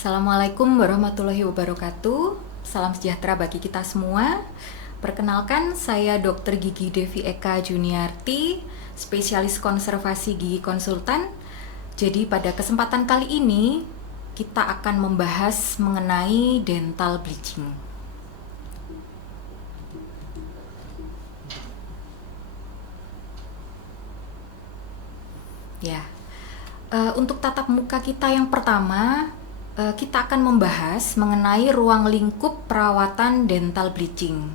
Assalamualaikum warahmatullahi wabarakatuh. Salam sejahtera bagi kita semua. Perkenalkan, saya Dr. Gigi Devi Eka Juniarti, spesialis konservasi gigi konsultan. Jadi pada kesempatan kali ini kita akan membahas mengenai dental bleaching. Ya, untuk tatap muka kita yang pertama, kita akan membahas mengenai ruang lingkup perawatan dental bleaching.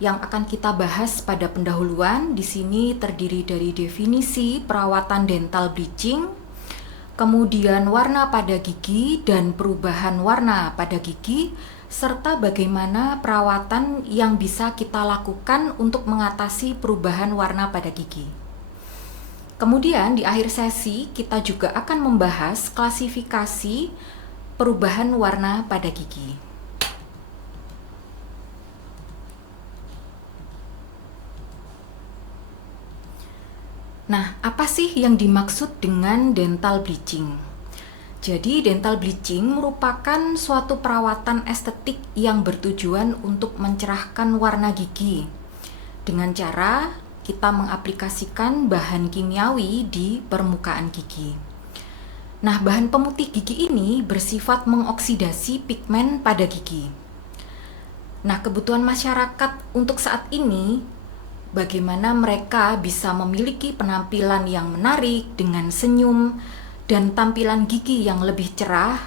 Yang akan kita bahas pada pendahuluan di sini terdiri dari definisi perawatan dental bleaching, kemudian warna pada gigi dan perubahan warna pada gigi, serta bagaimana perawatan yang bisa kita lakukan untuk mengatasi perubahan warna pada gigi. Kemudian di akhir sesi kita juga akan membahas klasifikasi perubahan warna pada gigi. Nah, apa sih yang dimaksud dengan dental bleaching? Jadi, dental bleaching merupakan suatu perawatan estetik yang bertujuan untuk mencerahkan warna gigi dengan cara kita mengaplikasikan bahan kimiawi di permukaan gigi. Nah, bahan pemutih gigi ini bersifat mengoksidasi pigmen pada gigi. Nah, kebutuhan masyarakat untuk saat ini, bagaimana mereka bisa memiliki penampilan yang menarik dengan senyum dan tampilan gigi yang lebih cerah,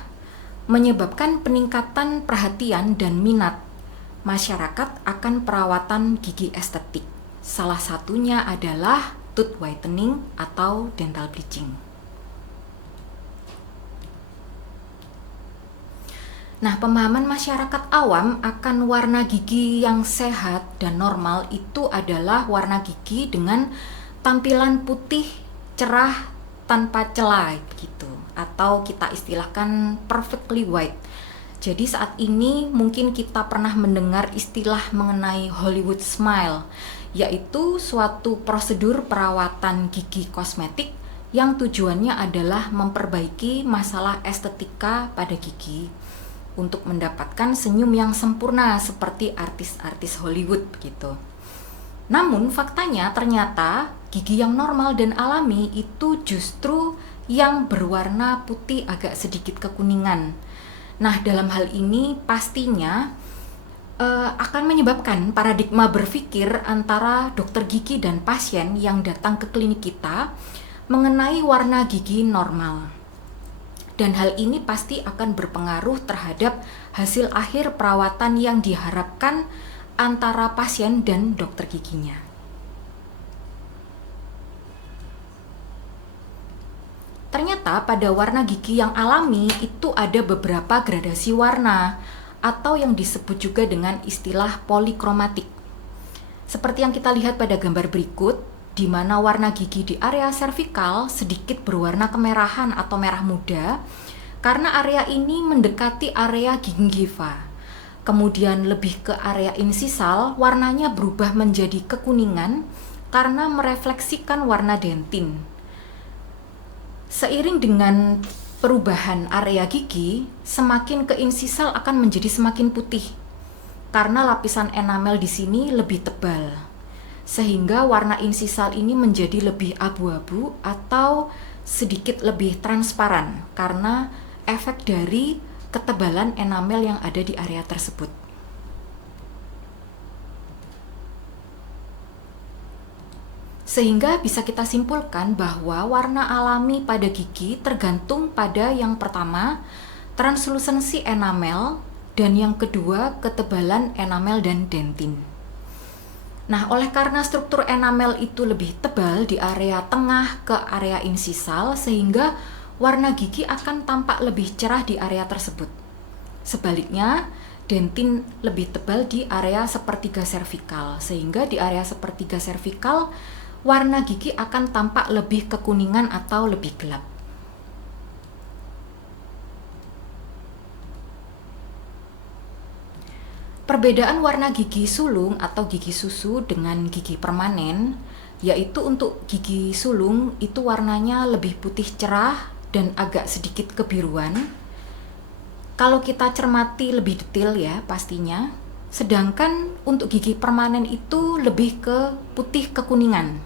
menyebabkan peningkatan perhatian dan minat masyarakat akan perawatan gigi estetik. Salah satunya adalah tooth whitening atau dental bleaching. Nah, pemahaman masyarakat awam akan warna gigi yang sehat dan normal itu adalah warna gigi dengan tampilan putih cerah tanpa celah gitu, atau kita istilahkan perfectly white. Jadi saat ini mungkin kita pernah mendengar istilah mengenai Hollywood smile, yaitu suatu prosedur perawatan gigi kosmetik yang tujuannya adalah memperbaiki masalah estetika pada gigi untuk mendapatkan senyum yang sempurna seperti artis-artis Hollywood gitu. Namun faktanya ternyata gigi yang normal dan alami itu justru yang berwarna putih agak sedikit kekuningan. Nah, dalam hal ini pastinya akan menyebabkan paradigma berpikir antara dokter gigi dan pasien yang datang ke klinik kita mengenai warna gigi normal. Dan hal ini pasti akan berpengaruh terhadap hasil akhir perawatan yang diharapkan antara pasien dan dokter giginya. Ternyata pada warna gigi yang alami itu ada beberapa gradasi warna, atau yang disebut juga dengan istilah polikromatik. Seperti yang kita lihat pada gambar berikut, di mana warna gigi di area servikal sedikit berwarna kemerahan atau merah muda, karena area ini mendekati area gingiva. Kemudian lebih ke area insisal, warnanya berubah menjadi kekuningan karena merefleksikan warna dentin. Seiring dengan perubahan area gigi, semakin ke insisal akan menjadi semakin putih karena lapisan enamel di sini lebih tebal, sehingga warna insisal ini menjadi lebih abu-abu atau sedikit lebih transparan karena efek dari ketebalan enamel yang ada di area tersebut. Sehingga bisa kita simpulkan bahwa warna alami pada gigi tergantung pada yang pertama, translusensi enamel, dan yang kedua, ketebalan enamel dan dentin. Nah, oleh karena struktur enamel itu lebih tebal di area tengah ke area insisal, sehingga warna gigi akan tampak lebih cerah di area tersebut. Sebaliknya, dentin lebih tebal di area sepertiga servikal, sehingga di area sepertiga servikal warna gigi akan tampak lebih kekuningan atau lebih gelap. Perbedaan warna gigi sulung atau gigi susu dengan gigi permanen, yaitu untuk gigi sulung itu warnanya lebih putih cerah dan agak sedikit kebiruan. kalau kita cermati lebih detail ya pastinya. Sedangkan untuk gigi permanen itu lebih ke putih kekuningan.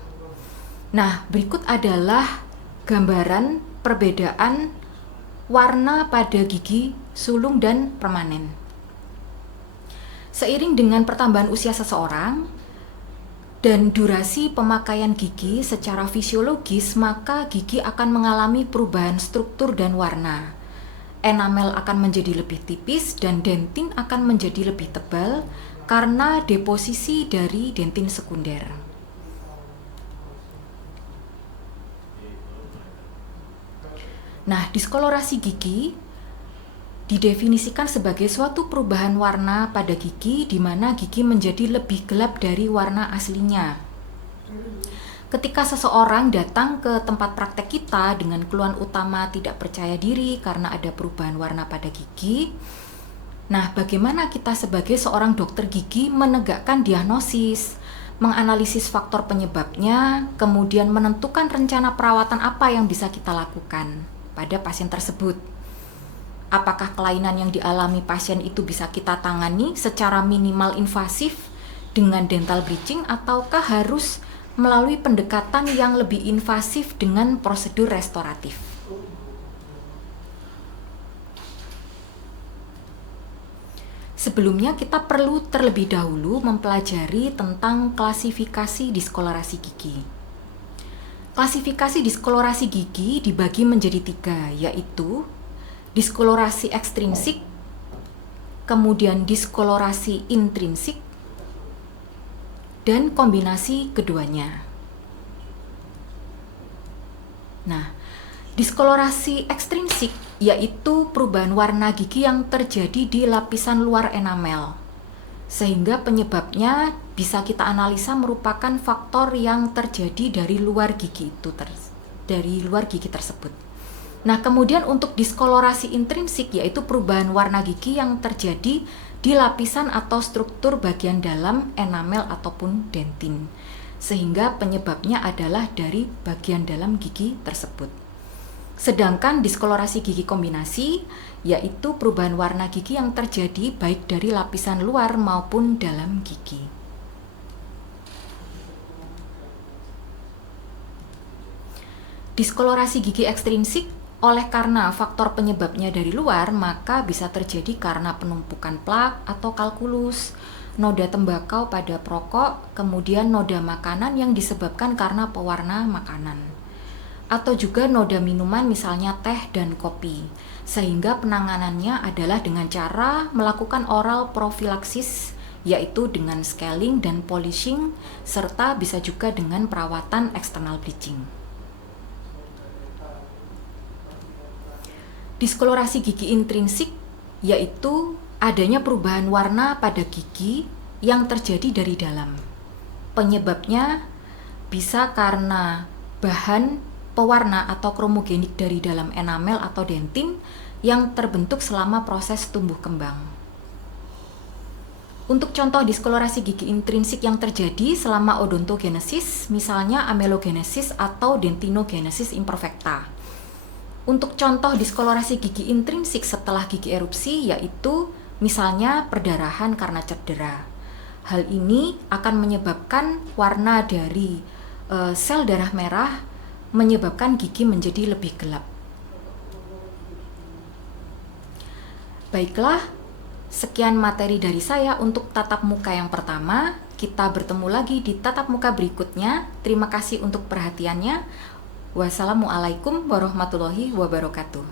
Nah, berikut adalah gambaran perbedaan warna pada gigi sulung dan permanen. Seiring dengan pertambahan usia seseorang dan durasi pemakaian gigi secara fisiologis, maka gigi akan mengalami perubahan struktur dan warna. Enamel akan menjadi lebih tipis dan dentin akan menjadi lebih tebal karena deposisi dari dentin sekunder. Nah, diskolorasi gigi didefinisikan sebagai suatu perubahan warna pada gigi di mana gigi menjadi lebih gelap dari warna aslinya. Ketika seseorang datang ke tempat praktek kita dengan keluhan utama tidak percaya diri karena ada perubahan warna pada gigi, nah bagaimana kita sebagai seorang dokter gigi menegakkan diagnosis, menganalisis faktor penyebabnya, kemudian menentukan rencana perawatan apa yang bisa kita lakukan pada pasien tersebut. Apakah kelainan yang dialami pasien itu bisa kita tangani secara minimal invasif dengan dental bridging ataukah harus melalui pendekatan yang lebih invasif dengan prosedur restoratif. Sebelumnya kita perlu terlebih dahulu mempelajari tentang klasifikasi diskolorasi gigi. Klasifikasi diskolorasi gigi dibagi menjadi 3, yaitu diskolorasi ekstrinsik, kemudian diskolorasi intrinsik, dan kombinasi keduanya. Nah, diskolorasi ekstrinsik yaitu perubahan warna gigi yang terjadi di lapisan luar enamel, sehingga penyebabnya bisa kita analisa merupakan faktor yang terjadi dari luar gigi tersebut. Nah, kemudian untuk diskolorasi intrinsik yaitu perubahan warna gigi yang terjadi di lapisan atau struktur bagian dalam enamel ataupun dentin, sehingga penyebabnya adalah dari bagian dalam gigi tersebut. Sedangkan diskolorasi gigi kombinasi yaitu perubahan warna gigi yang terjadi baik dari lapisan luar maupun dalam gigi. Diskolorasi gigi ekstrinsik oleh karena faktor penyebabnya dari luar, maka bisa terjadi karena penumpukan plak atau kalkulus, noda tembakau pada perokok, kemudian noda makanan yang disebabkan karena pewarna makanan, atau juga noda minuman misalnya teh dan kopi, sehingga penanganannya adalah dengan cara melakukan oral profilaksis, yaitu dengan scaling dan polishing, serta bisa juga dengan perawatan external bleaching. Diskolorasi gigi intrinsik yaitu adanya perubahan warna pada gigi yang terjadi dari dalam. Penyebabnya bisa karena bahan pewarna atau kromogenik dari dalam enamel atau dentin yang terbentuk selama proses tumbuh kembang. Untuk contoh diskolorasi gigi intrinsik yang terjadi selama odontogenesis, misalnya amelogenesis atau dentinogenesis imperfecta. Untuk contoh diskolorasi gigi intrinsik setelah gigi erupsi yaitu misalnya perdarahan karena cedera. Hal ini akan menyebabkan warna dari sel darah merah menyebabkan gigi menjadi lebih gelap. Baiklah, sekian materi dari saya untuk tatap muka yang pertama. Kita bertemu lagi di tatap muka berikutnya. Terima kasih untuk perhatiannya. Wassalamualaikum warahmatullahi wabarakatuh.